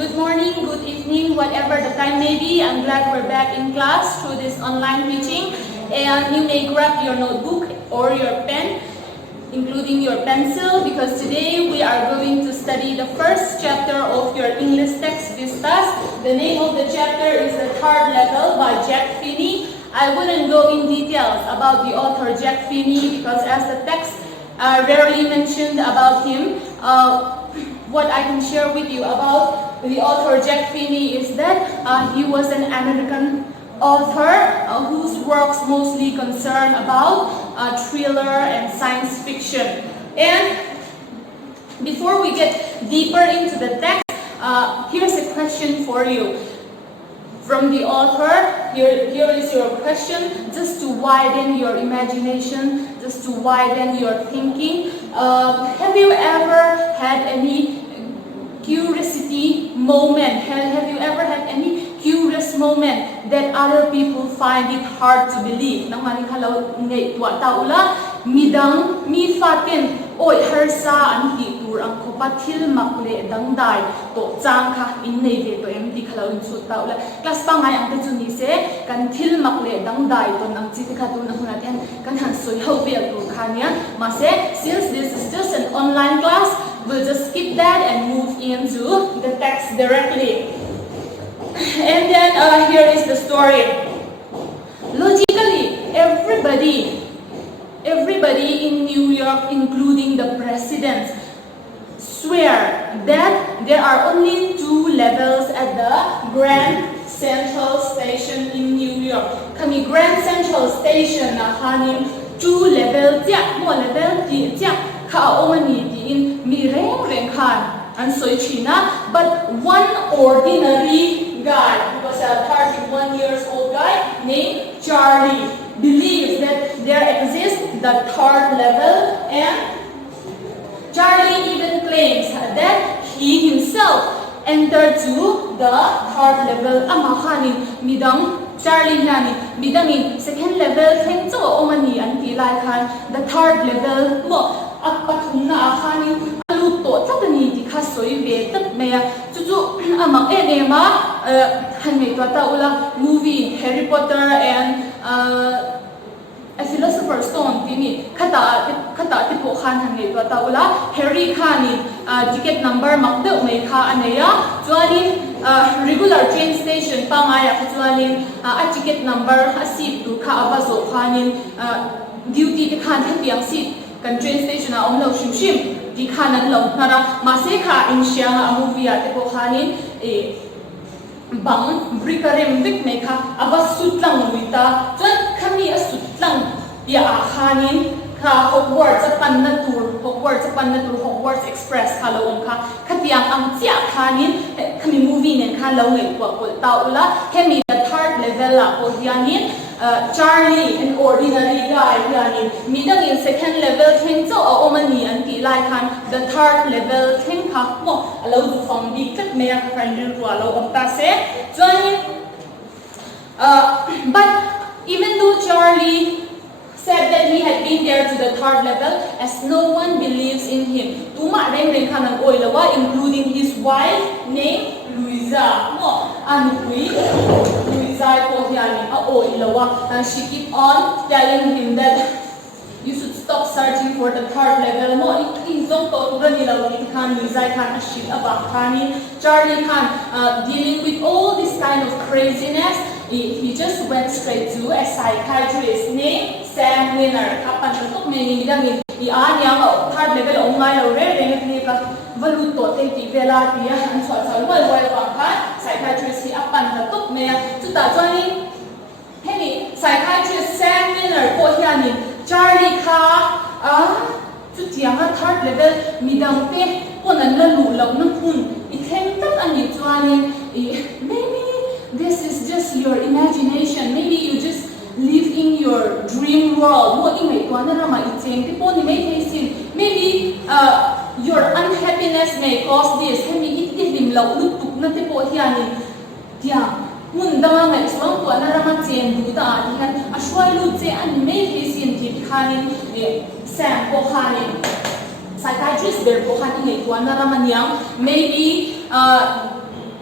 Good morning, good evening, whatever the time may be. I'm glad we're back in class through this online teaching. And you may grab your notebook or your pen, including your pencil, because today we are going to study the first chapter of your English text, Vistas. The name of the chapter is The Third Level by Jack Finney. I wouldn't go in details about the author Jack Finney because as the text rarely mentioned about him. What I can share with you about the author Jack Finney is that he was an American author whose works mostly concern about thriller and science fiction. And before we get deeper into the text, here's a question for you. From the author, here is your question, just to widen your imagination, just to widen your thinking. Have you ever had any curiosity moment? Have you ever had any curious moment that other people find it hard to believe? Nang maning halaw ngay tuwa taula, midang mi fatin, oy hersa an hi tur ang kopathil makle dangdai to chang kha in nei ve to md khalaw in su taula class pa ngai ang te chuni se kan thil makle dangdai to nang chi kha tu na huna ten kan han soi ho pe tu khania ma se since this is just an online class, we'll just skip that and move into the text directly. And then here is the story. Logically, everybody in New York, including the president, swear that there are only 2 levels at the Grand Central Station in New York. Kami Grand Central Station na hanin 2 level tia, mo level tia ka omani din mi reng khan an soi china, but one ordinary guy, he was a 31 years old guy named Charlie, believes that there exists the 3rd level, and Charlie even claims that he himself entered to the 3rd level. Amakanin midang Charlie yani midangin 2nd level theng cho omani anti lai khan the 3rd level mo akpathum na akhanin alu to tatani di khasoi ve tat meya chu amak enema hanme to ta ula movie Harry Potter and A Philosopher's Stone tini khata tipo khan hange to ta ula Harry khanin ticket number makdeu mai kha aneya chuanin regular train station pangaya chuanin a ticket number a seat tu kha abazo khanin duty te khan piang seat kan train station a omlo shim di khanan lo nara mase kha in siang a movie ate ko khanin bang brikarem big me kha abasut lang muita chuan khami asut lang ya khanin kha Hogwarts Hogwarts Express kha lo kha khatiang ang chia khanin khami movie nen kha lo ngai ko ta ula hemi the 3rd level la ko hianin Charlie, an ordinary guy yani midang in 2nd level thing cho omani anti lai khan the 3rd level thing kha mo alo du fong di kat me a friend ru alo omta se join but even though Charlie said that he had been there to the 3rd level, as no one believes in him. Tuma reng khan ang oilawa, including his wife named Louisa. Mo Louisa ko yani a oilawa, and she keep on telling him that you should stop searching for the 3rd level. Mo izong to rani lawin khan Louisa khan ashil aba khani Charlie khan dealing with all this kind of craziness. He just went straight to a psychiatrist named Sam Winner. Kapan tutok may nilangin ianya ang 3rd level o ngay o re ka valuto te ti vela ti an so wal ka psychiatrist si apan tutok may tuta joining hemi psychiatrist Sam Winner ko hianin Charlie ka tutiang 3rd level midang te konan lalu law ng hun ithem tat ani chuanin maybe this is just your imagination. Maybe you just live in your dream world. Maybe your unhappiness may cause this. Psychiatrist maybe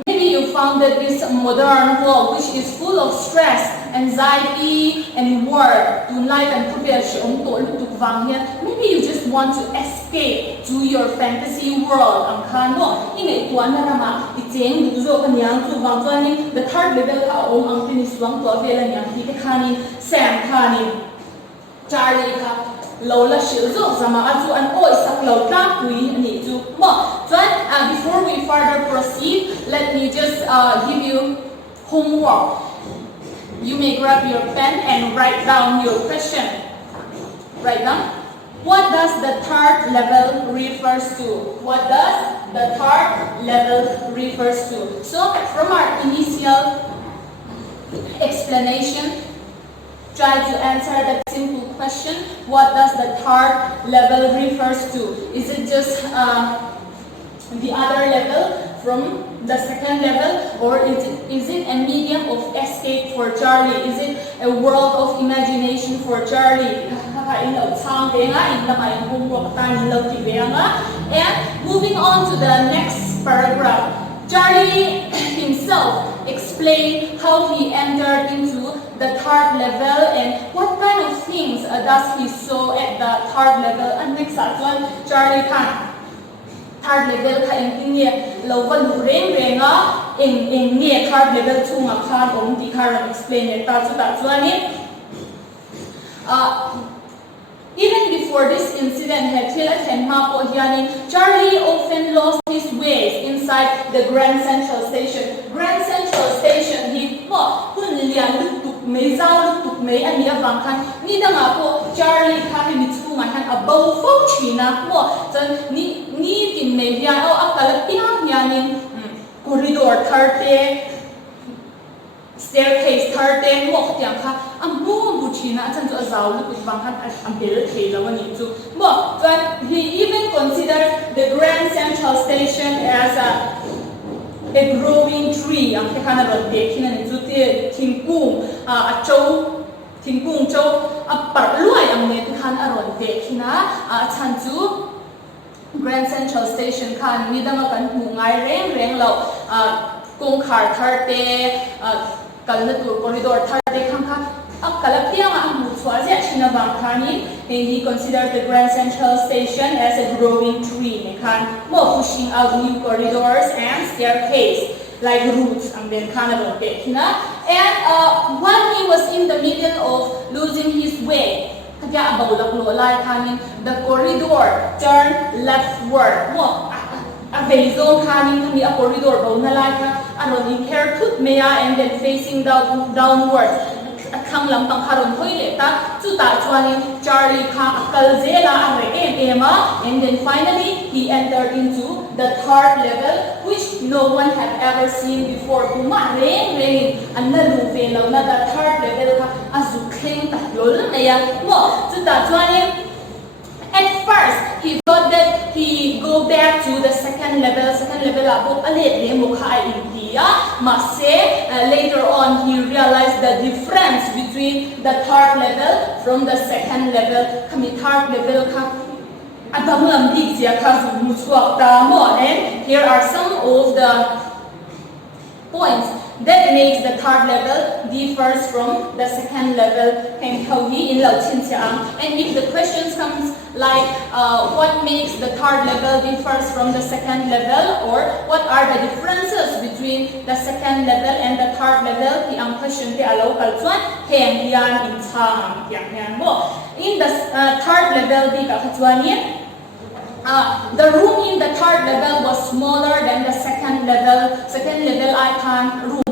Maybe you found that this modern world, which is full of stress, anxiety, and work, maybe you just want to escape to your fantasy world. The third level Charlie Lola Shilzo Zama Azu and Oi Saklo Trakui need to more. So before we further proceed, let me just give you homework. You may grab your pen and write down your question. Write down. What does the third level refers to? What does the third level refers to? So from our initial explanation, try to answer that simple question. What does the third level refers to? Is it just the other level from the second level, or is it a medium of escape for Charlie? Is it a world of imagination for Charlie? And moving on to the next paragraph, Charlie himself explained how he entered into the third level and what kind of things does he saw at the third level. And next one, Charlie can third level ka in local renga in third level tunga kan di karam explain it even before this incident had Charlie often lost his ways inside the Grand Central Station. Grand Central Station he Charlie above corridor 30 staircase 30 walk tiang kha ambu buchina chan to azau lu bang khan ambel thela wani chu mo he even considered the Grand Central Station as a growing tree ang te khana ro de khina ni chu te thingpung a chou thingpung chou a par luai ang ne khan aron de khina chan chu Grand Central Station khan midanga kan hu ngai reng lo kong khar 30 Kalnatur corridor 30 khamkha akalapia ma amu chwaje china bangkhani he considered the Grand Central Station as a growing tree khan mo pushing out new corridors and staircase like roots and then kanabon kina. And while he was in the middle of losing his way, the corridor turned leftward. A corridor and then facing downward. Charlie and then finally he entered into the third level, which no one had ever seen before. The third level at first, he thought that he go back to the second level. Later on, he realized the difference between the third level from the second level. And here are some of the points that makes the third level differs from the second level. And if the questions comes like what makes the third level differs from the second level, or what are the differences between the second level and the third level, the question in the third level, the room in the third level was smaller than the second level. Second level room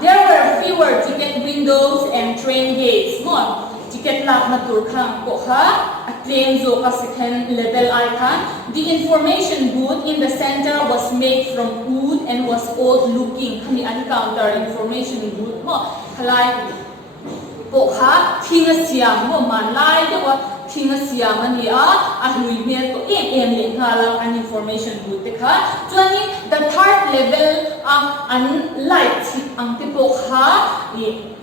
there were fewer ticket windows and train gates. Ticket second level the information booth in the center was made from wood and was old looking. Counter information booth an information booth. The third level light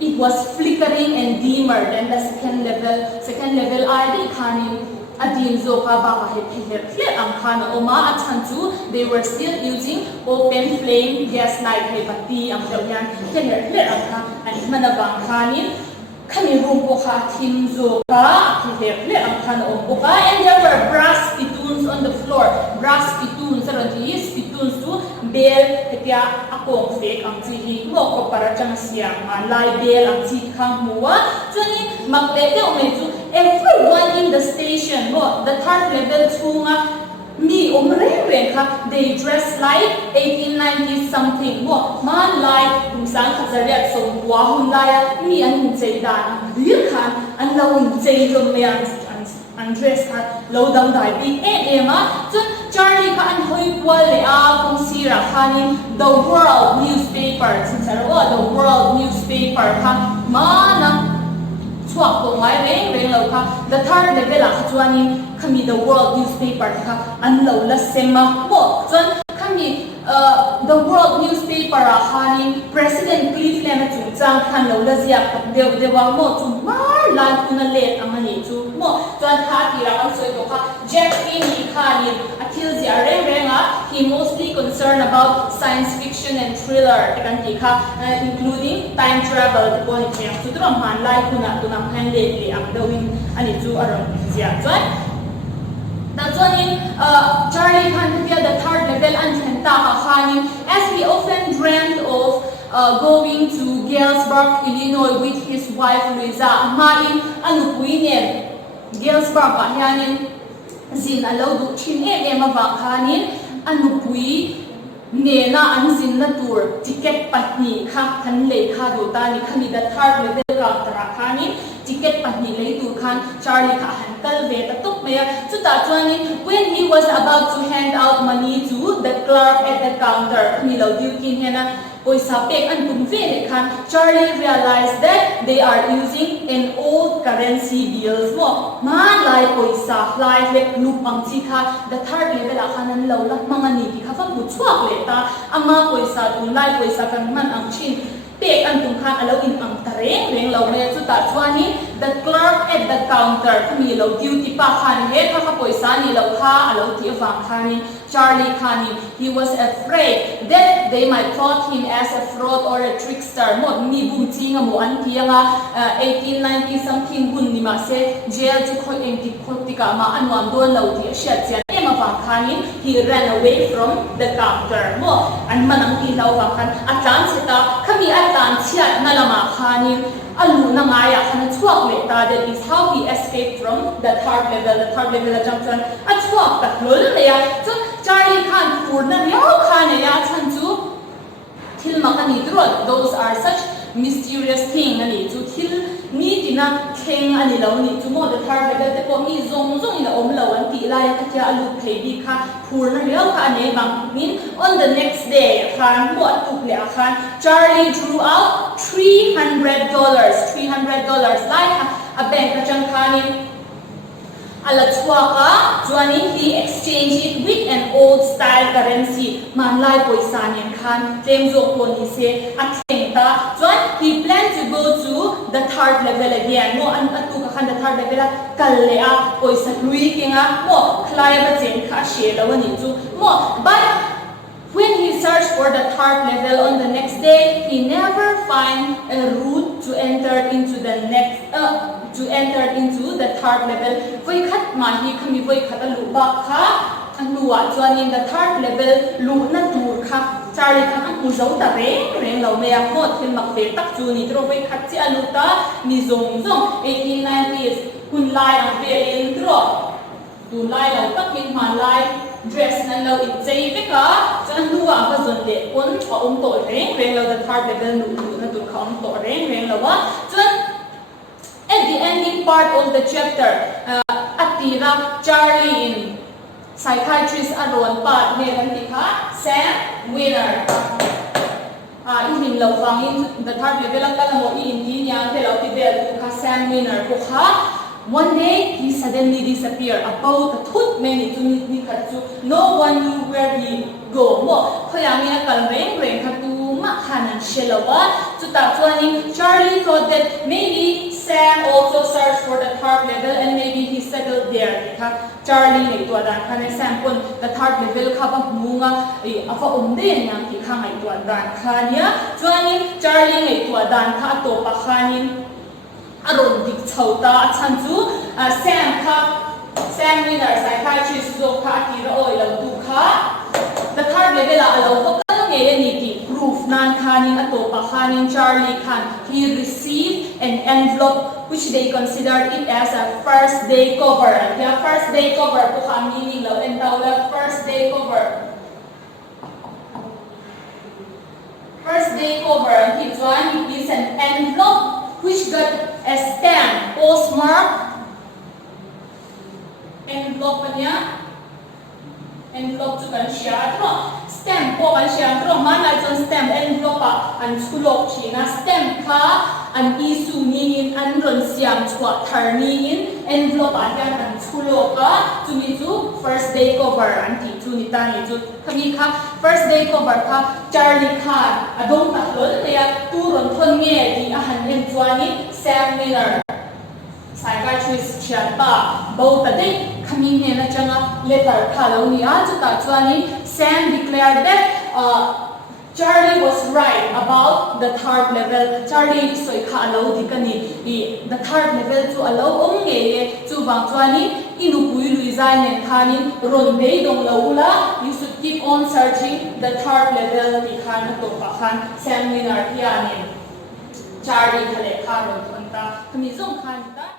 it was flickering and dimmer than the second level. Second level Adin zoka baka he ang khana oma at chanchu they were still using open flame gas light he pati ang yan he ang kha an manabang khanin kami rumpo kha tim zoka he ang khana ompoka and there were brass spittoons on the floor. Brass spittoons spittoons to bell kaya akong fake ang chi mo ko para chang siya lai bell ang chi khang muwa chuni maklete umeju everyone in the station the third level chunga mi reng kha they dress like 1890s something man like sang khazaria so wa hundaya mi an chei dan dir khan an lo chei jom me undress kha low down dai bi ema chun Charlie kha an hoi kwal le a kong sira khanin the world newspaper chinsaro the world newspaper kha mana chuak ko ngai reng lo kha the third level a chuanin khami the world newspaper kha an lo la sema chun khami the world newspaper a khanin president Cleveland chu chang khan lo la zia dewa mo chu mar lan kuna le amani chu mo chuan kha tira an soi ko kha Jeffrey ni khanin athil zia renga he mostly concerned about science fiction and thriller kan ti kha including time travel the point chang chu tro man lai kuna tunam han le am doing ani chu aron zia chuan Charlie Khan the third level and Khanin as he often dreamt of going to Galesburg, Illinois with his wife Louisa. Main anupuinen Galesburg Bahyanin zin alo du chin ema Khanin anupui nena anzin na tour ticket patni kha khan le kha do ta ni khani the third level ka tara Khanin ticket patni le tu khan Charlie kha hankal ve ta tuk me chuta chuani when he was about to hand out money to the clerk at the counter mi lo diu kin hena poisa pek an tum ve le khan Charlie realized that they are using an old currency bills ma lai poisa lai le nu pang chi kha the third level a khan an lo la mangani ki kha fa pu chuak le ta ama poisa tu lai poisa kan man ang chin pek an tum khan alo in ang reng lo me chuta chuani the clerk at the counter mi lo duty pa khan he kha poisa ni lo kha alo ti wa khani Charlie Khanin he was afraid that they might plot him as a fraud or a trickster mo mi bum chinga mo an tianga 1890 something gun ni ma se jail chu khoi eng ti khotika ma anwan don lo ti sha chen ema wa Khanin he ran away from the counter mo an manang ti lo wa khan atlan seta khami atlan chiat na lama Khanin alu na ngaya khan chuak le ta that is how he escaped from the third level junction a chuak ta lol le ya chu Charlie Khan purna ryo khan ya chan chu thil makani dro those are such mysterious thing ani chu thil ni tina theng ani lo ni chu mo the third level te ko mi zong ina om lo an ti la ya ka cha alu phei bi kha purna ryo kha ne bang min on the next day khan mo tu le khan Charlie drew out $300 like a bank ka chang khanin ala chuaka chuani he exchanged it with an old style currency man lai poisa nian khan tlem zo ko ni se a theng ta chuan he planned to go to the third level again mo an atu ka khan the third level kal le a poisa lui kinga mo khlai ba chen kha she lo ni chu mo but when he searched for the third level on the next day, he never find a route to enter into the third level. Voi khat ma hi khami voi khat lu ba kha anua chuan in the third level lu na tur kha Charlie kha an mu zo ta reng lo me a mo thil mak ve tak chu ni tro voi khat chi alu ta ni zong 1890s hun lai ang ve in tro tu lai lo tak min ma lai dress na lo in chei ve ka chan nuwa ka zon le kon pa to reng lo the third level nu na tu kha to reng lo wa chuan at the ending part of the chapter atira Charlie in psychiatrist aron part ne kan ti kha Sam Winner in lo fang in the third level ka mo in ya te lo ti bel tu kha Sam Winner ko kha one day he suddenly disappeared about a tooth many to ni khatchu no one knew where he go mo khoyang ya kal reng khatu ma khanan shelawa chuta chuani Charlie thought that maybe Sam also searched for the third level and maybe he he settled there ka Charlie nei tua dan kha ne sample the third level kha ba munga afa umde nyang ki kha ngai tua dan kha nia chuanin Charlie nei tua dan kha to pa khanin aron dik chauta chan chu Sam winner psychiatrist zo kha ti ro oi lo tu kha the third level alo ko kal nge ni ki proof nan khanin ato pa khanin Charlie khan he received an envelope which they considered it as a first day cover. Yeah, first day cover po kha meaning lo and tawag first day cover. First day cover it is an envelope which got a stamp postmark envelope niya envelope chu kan siya tro stamp po kan siya tro mana chon stamp envelope an chulok china stamp kha an isu ningin an ron siam chwa thar ningin envelope hian an chulok ka chumi chu first day cover an ti chu ni ta ni chu khami kha first day cover kha Charlie khan adong ta lol ya tu ron thon nge di a han en chwani Sam Miller psychiatrist chian pa both a day coming in a changa letter khalo ni a chuta chuani Sam declared that Charlie was right about the third level. Charlie soi kha alo dikani the third level chu alo ong nge ye chu wang chuani inupui luizai nen khanin ron dei dong lo ula you should keep on searching the third level ti khan to pa khan Sam Winner hianin Charlie khale kha ron thonta khami zong khan ta